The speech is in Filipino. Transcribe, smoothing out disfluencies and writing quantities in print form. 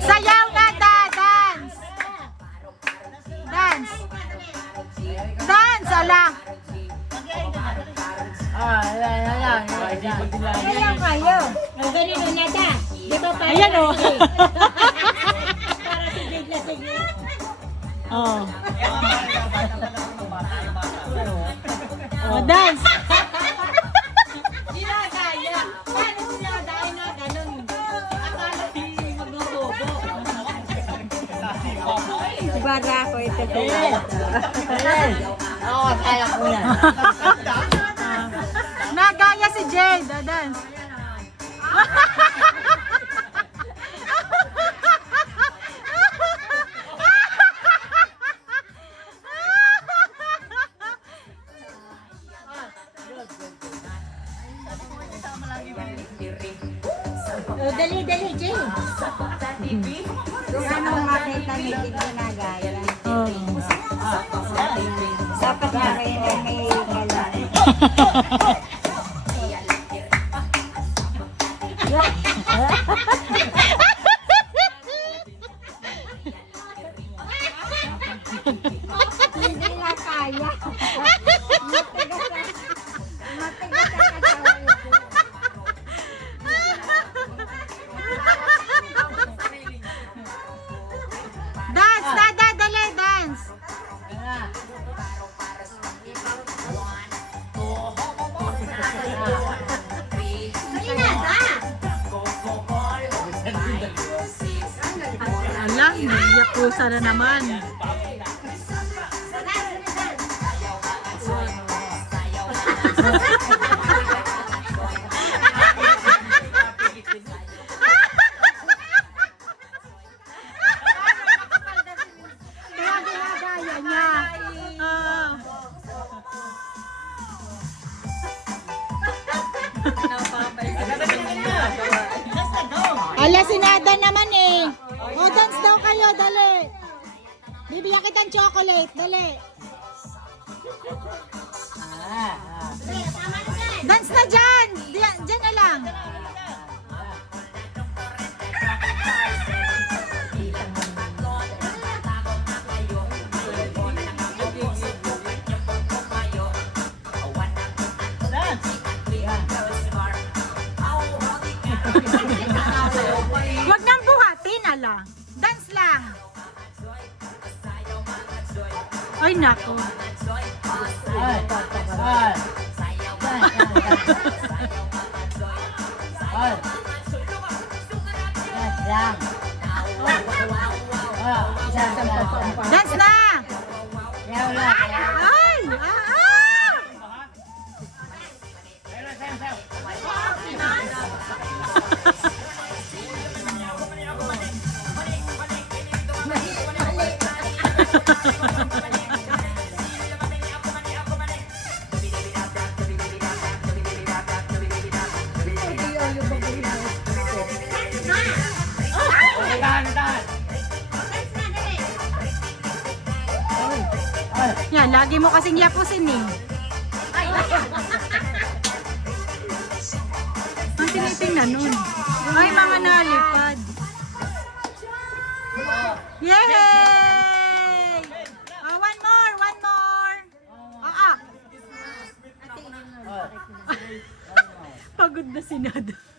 Sayaw na da, dance. Dance. Dance, ala. Sayaw kayo. Ganun na da. Di ba parang Ayan o. para si Jade na sige. Oh. Oh, dance. Ginagaya. Paano ginagaya na ganun? Akala di magbobobo. Ibara ko ito. Oo, kaya ko yan. Nagaya si Jade. Dance. Oh, dali, Jane. Kung anong makita ni Jade ginagaya. Oh. Dapat na kayo na may kalan. Hindi na kaya. Matigas sa katawan ito. Dance, dada, dali, dance. Alam, yapusa na naman. Kaya ginagaya niya. Oo. Ala, sinada naman eh. O, dance daw kayo, dali. Bibigyan kitang chocolate, dali. Dance na dyan. Dyan na lang. Huwag nang buhatin, ala. Dance lang. Ay, nako. Dance na. Ay! Yan, lagi mo kasing yapusin eh. Ang tinitingnan nun. Ay, mga nalipad. Yay! Oh, one more, one more. Pagod na si Nada.